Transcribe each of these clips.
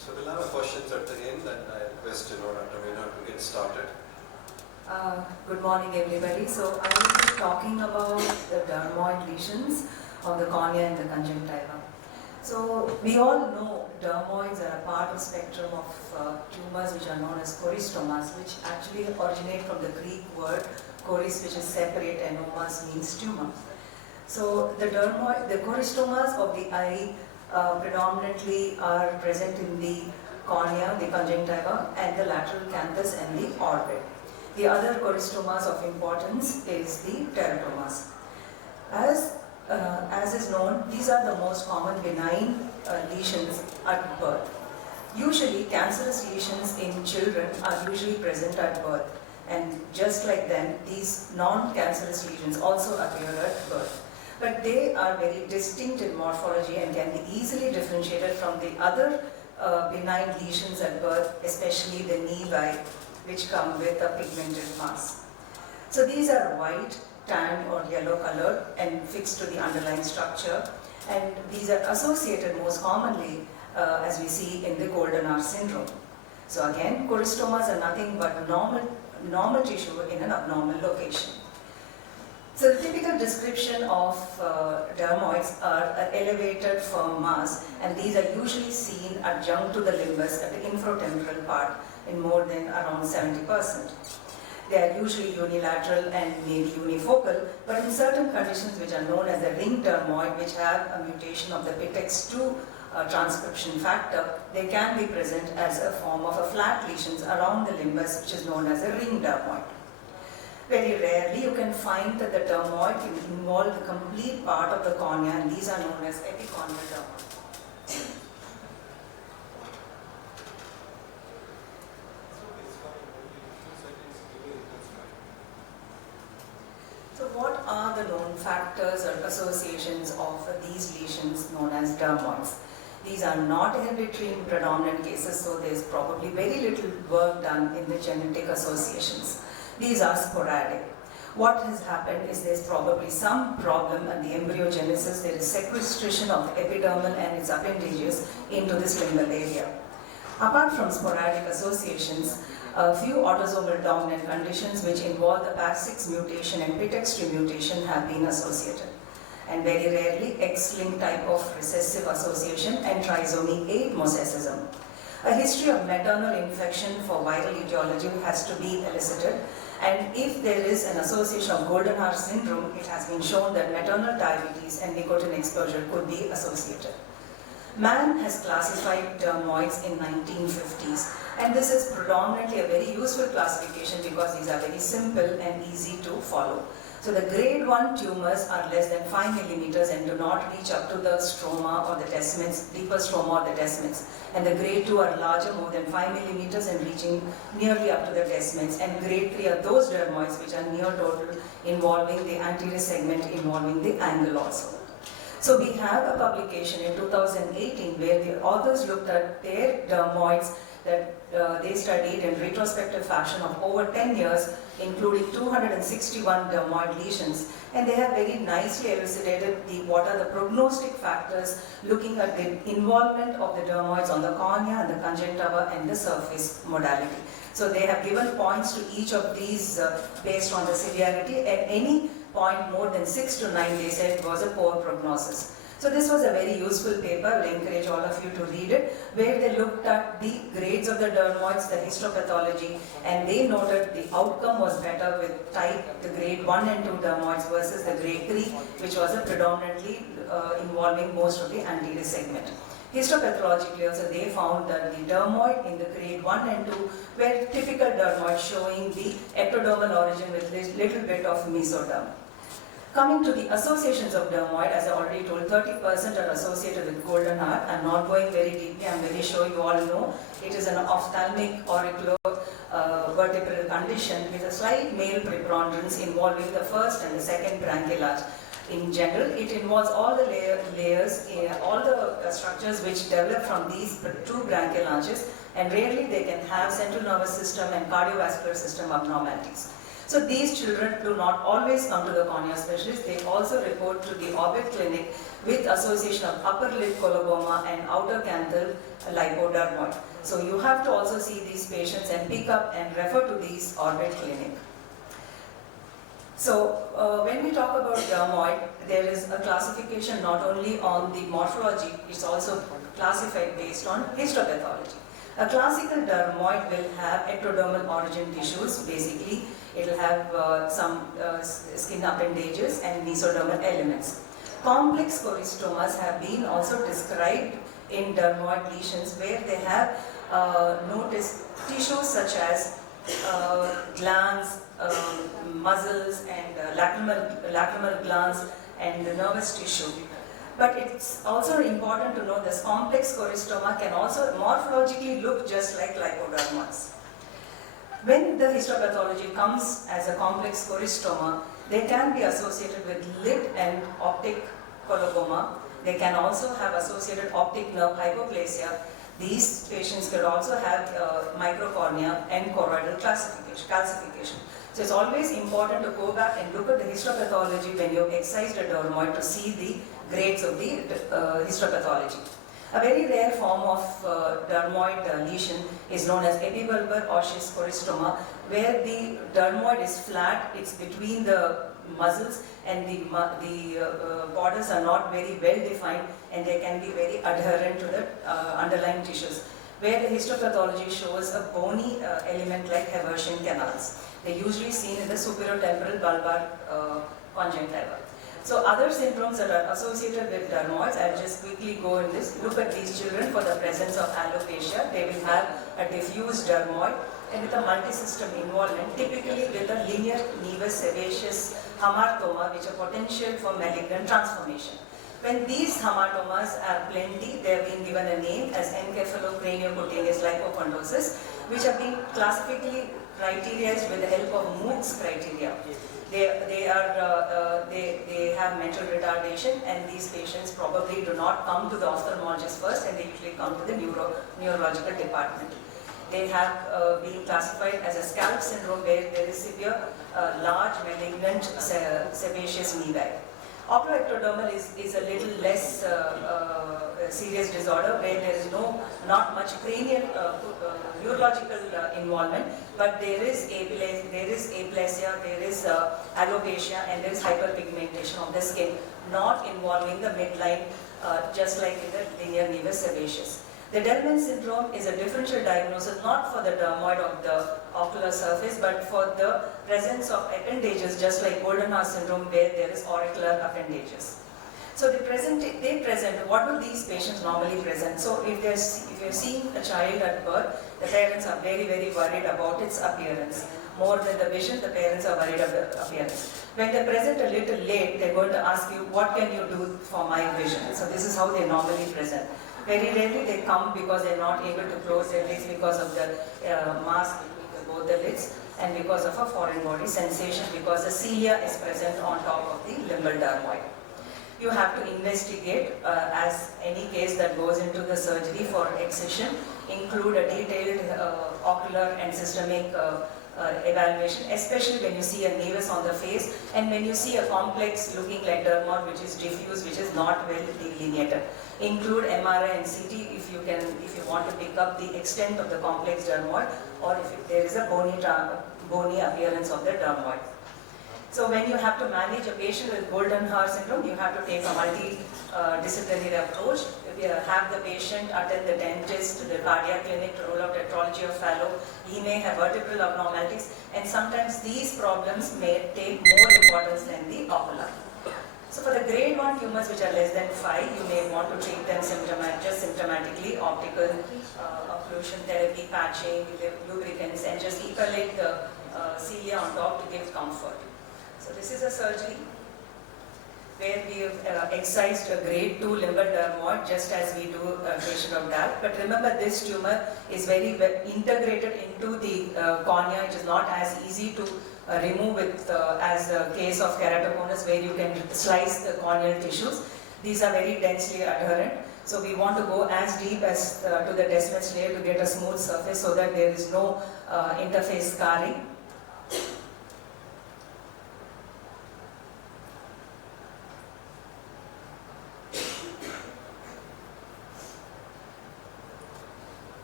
So we'll have questions at the end, and I request Dr. Meena to get started. Good morning, everybody. So I will be talking about the dermoid lesions of the cornea and the conjunctiva. So we all know dermoids are a part of spectrum of tumors which are known as choristomas, which actually originate from the Greek word choris, which is separate, and omas means tumor. So the choristomas of the eye predominantly are present in the cornea, the conjunctiva, and the lateral canthus and the orbit. The other choristomas of importance is the teratomas. As is known, these are the most common benign lesions at birth. Usually, cancerous lesions in children are usually present at birth, and just like them, these non-cancerous lesions also appear at birth. But they are very distinct in morphology and can be easily differentiated from the other benign lesions at birth, especially the nevi, which come with a pigmented mass. So these are white, tan or yellow colored and fixed to the underlying structure, and these are associated most commonly as we see in the golden hour syndrome. So again, choristomas are nothing but normal tissue in an abnormal location. So the typical description of dermoids are an elevated firm mass, and these are usually seen adjunct to the limbus at the infratemporal part in more than around 70%. They are usually unilateral and maybe unifocal, but in certain conditions which are known as the ring dermoid, which have a mutation of the PITX2 transcription factor, they can be present as a form of a flat lesions around the limbus, which is known as a ring dermoid. Very rarely you can find that the dermoid can involve the complete part of the cornea, and these are known as epicorneal dermoid. So what are the known factors or associations of these lesions known as dermoids? These are not hereditary in predominant cases, so there is probably very little work done in the genetic associations. These are sporadic. What has happened is there's probably some problem at the embryogenesis. There is sequestration of the epidermal and its appendages into this limbal area. Apart from sporadic associations, a few autosomal dominant conditions which involve the PAX6 mutation and PITX2 mutation have been associated. And very rarely, X-linked type of recessive association and trisomy 8 mosaicism. A history of maternal infection for viral etiology has to be elicited, and if there is an association of golden hour syndrome, it has been shown that maternal diabetes and nicotine exposure could be associated. Man has classified dermoids in 1950s, and this is predominantly a very useful classification because these are very simple and easy to follow. So the grade 1 tumors are less than 5 millimeters and do not reach up to the stroma or the desmids, deeper stroma or the desmids. And the grade 2 are larger, more than 5 millimeters and reaching nearly up to the desmids. And grade 3 are those dermoids which are near total, involving the anterior segment, involving the angle also. So we have a publication in 2018 where the authors looked at their dermoids that they studied in retrospective fashion of over 10 years, including 261 dermoid lesions, and they have very nicely elucidated what are the prognostic factors looking at the involvement of the dermoids on the cornea and the conjunctiva and the surface modality. So they have given points to each of these based on the severity. At any point more than 6 to 9 days, it was a poor prognosis. So this was a very useful paper. I encourage all of you to read it, where they looked at the grades of the dermoids, the histopathology, and they noted the outcome was better with the grade 1 and 2 dermoids versus the grade 3, which was a predominantly involving most of the anterior segment. Histopathologically also, they found that the dermoid in the grade 1 and 2 were typical dermoids showing the ectodermal origin with little bit of mesoderm. Coming to the associations of dermoid, as I already told, 30% are associated with golden hour. I'm not going very deeply, I'm very sure you all know. It is an ophthalmic auricular vertebral condition with a slight male preponderance involving the first and the second branchial arch. In general, it involves all the layers, all the structures which develop from these two branchial arches, and rarely they can have central nervous system and cardiovascular system abnormalities. So these children do not always come to the cornea specialist. They also report to the Orbit clinic with association of upper lid coloboma and outer canthal lipodermoid. So you have to also see these patients and pick up and refer to these Orbit clinic. So when we talk about dermoid, there is a classification not only on the morphology, it's also classified based on histopathology. A classical dermoid will have ectodermal origin tissues. Basically, it will have some skin appendages and mesodermal elements. Complex choristomas have been also described in dermoid lesions where they have noticed tissues such as glands, muscles and lacrimal glands and the nervous tissue. But it's also important to know this complex choristoma can also morphologically look just like lipodermoids. When the histopathology comes as a complex choristoma, they can be associated with lid and optic coloboma. They can also have associated optic nerve hypoplasia. These patients could also have microcornea and choroidal calcification. So it's always important to go back and look at the histopathology when you excise the dermoid to see the grades of the histopathology. A very rare form of dermoid lesion is known as epibulbar osseous choristoma, where the dermoid is flat, it's between the muscles and the borders are not very well defined and they can be very adherent to the underlying tissues, where the histopathology shows a bony element like Haversian canals. They're usually seen in the superior temporal bulbar conjunctiva. So other syndromes that are associated with dermoids, I'll just quickly go in this. Look at these children for the presence of alopecia. They will have a diffuse dermoid and with a multisystem involvement, typically with a linear nevus sebaceous hamartoma, which are potential for malignant transformation. When these hamartomas are plenty, they have been given a name as encephalocraniocutaneous lipochondrosis, which have been classically criteriized with the help of Moore's criteria. They have mental retardation, and these patients probably do not come to the ophthalmologist first, and they usually come to the neurological department. They have been classified as a scalp syndrome where there is severe, large malignant sebaceous nevi. Oculoectodermal is a little less serious disorder where there is not much cranial neurological involvement, but there is aplasia, there is alopecia, and there is hyperpigmentation of the skin, not involving the midline, just like in the linear nevus sebaceous. The Dermoid syndrome is a differential diagnosis not for the dermoid of the ocular surface, but for the presence of appendages, just like golden hour syndrome where there is auricular appendages. So they present, what will these patients normally present? So if you're seeing a child at birth, the parents are very, very worried about its appearance. More than the vision, the parents are worried about the appearance. When they present a little late, they're going to ask you, what can you do for my vision? So this is how they normally present. Very rarely they come because they're not able to close their lids because of the mask between both the lids and because of a foreign body sensation, because the cilia is present on top of the limbal dermoid. You have to investigate, as any case that goes into the surgery for excision, include a detailed ocular and systemic evaluation, especially when you see a nevus on the face and when you see a complex looking like dermoid which is diffuse, which is not well delineated. Include MRI and CT if you want to pick up the extent of the complex dermoid, or if there is a bony appearance of the dermoid. So when you have to manage a patient with golden hour syndrome, you have to take a multidisciplinary approach. You have the patient attend the dentist, the cardiac clinic to rule out tetralogy of Fallot. He may have vertebral abnormalities, and sometimes these problems may take more importance than the ocular. So for the grade 1 tumors which are less than 5, you may want to treat them just symptomatically, optical occlusion therapy, patching, lubricants, and just epilate the cilia on top to give comfort. So this is a surgery where we have excised a grade 2 limbal dermoid just as we do a patient of that. But remember, this tumor is very well integrated into the cornea. It is not as easy to remove it as the case of keratoconus where you can slice the corneal tissues. These are very densely adherent. So we want to go as deep as to the Descemet's layer to get a smooth surface so that there is no interface scarring.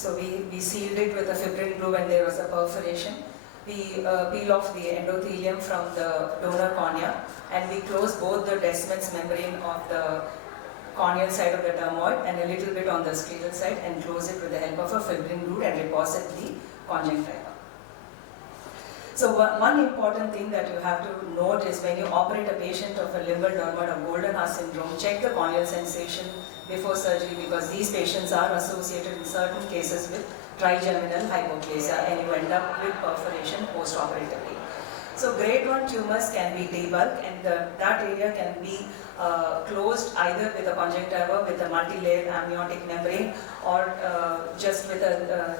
So we sealed it with a fibrin glue when there was a perforation. We peel off the endothelium from the donor cornea, and we close both the Descemet's membrane of the corneal side of the dermoid and a little bit on the scleral side, and close it with the help of a fibrin glue and deposit the conjunctiva. So one important thing that you have to note is when you operate a patient of a limbal dermoid or golden heart syndrome, check the corneal sensation before surgery, because these patients are associated in certain cases with trigeminal hypoplasia, and you end up with perforation post-operatively. So grade 1 tumors can be debulked, and that area can be closed either with a conjunctiva with a multi-layered amniotic membrane, or just with a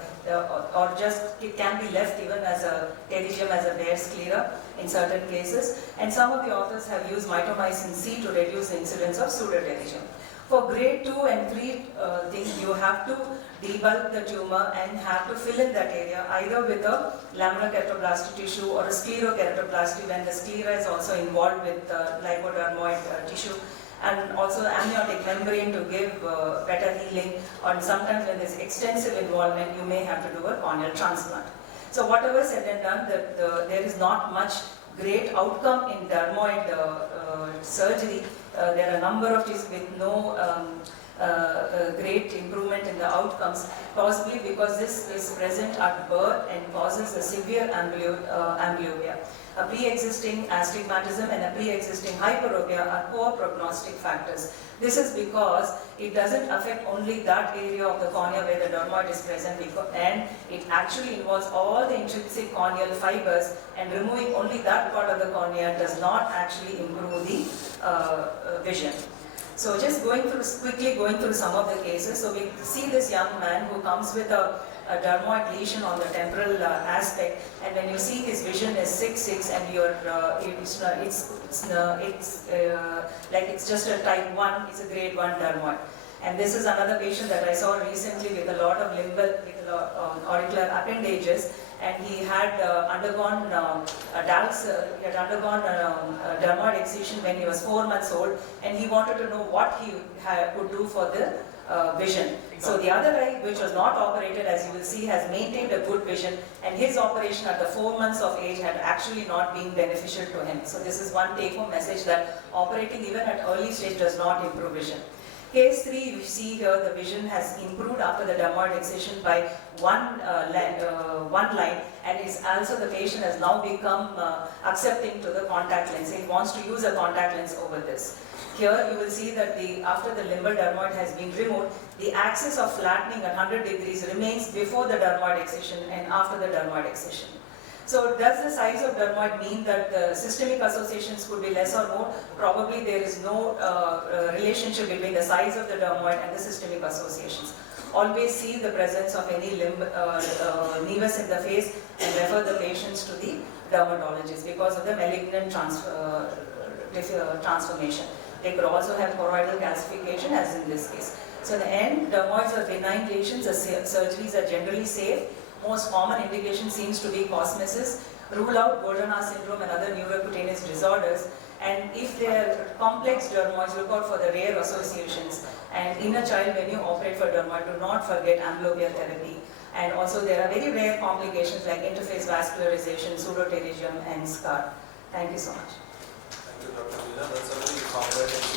it can be left even as a pterygium, as a bare sclera in certain cases. And some of the authors have used mitomycin C to reduce the incidence of pseudopterygium. For grade 2 and 3 things, you have to debulk the tumor and have to fill in that area either with a laminar keratoplasty tissue or a sclerokeratoplasty when the sclera is also involved with lipodermoid tissue, and also amniotic membrane to give better healing, or sometimes when there's extensive involvement you may have to do a corneal transplant. So whatever said and done, there is not much great outcome in dermoid surgery. There are a number of these with no great improvement in the outcomes, possibly because this is present at birth and causes a severe amblyopia. A pre-existing astigmatism and a pre-existing hyperopia are poor prognostic factors. This is because it doesn't affect only that area of the cornea where the dermoid is present, and it actually involves all the intrinsic corneal fibers, and removing only that part of the cornea does not actually improve the vision. So just quickly going through some of the cases. So we see this young man who comes with a dermoid lesion on the temporal aspect, and when you see his vision is 6/6, and it's just a type 1, it's a grade 1 dermoid. And this is another patient that I saw recently with a lot of limbal, auricular appendages, and he had undergone dermoid excision when he was 4 months old, and he wanted to know what he could do for the vision. So the other eye, which was not operated, as you will see, has maintained a good vision, and his operation at the 4 months of age had actually not been beneficial to him. So this is one take-home message, that operating even at early stage does not improve vision. Case 3, you see here the vision has improved after the dermoid excision by one line, and is also the patient has now become accepting to the contact lens. He wants to use a contact lens over this. Here you will see that after the limbal dermoid has been removed, the axis of flattening at 100 degrees remains before the dermoid excision and after the dermoid excision. So does the size of dermoid mean that the systemic associations could be less or more? Probably there is no relationship between the size of the dermoid and the systemic associations. Always see the presence of any nevus in the face and refer the patients to the dermatologist because of the malignant transformation. They could also have choroidal calcification, as in this case. So in the end, dermoids are benign lesions. The surgeries are generally safe. Most common indication seems to be cosmesis. Rule out golden hour syndrome and other neurocutaneous disorders. And if they are complex dermoids, look out for the rare associations. And in a child, when you operate for dermoid, do not forget amblyopia therapy. And also there are very rare complications like interface vascularization, pseudopterygium, and scar. Thank you so much. Thank you, Dr. Meena. That's a very comprehensive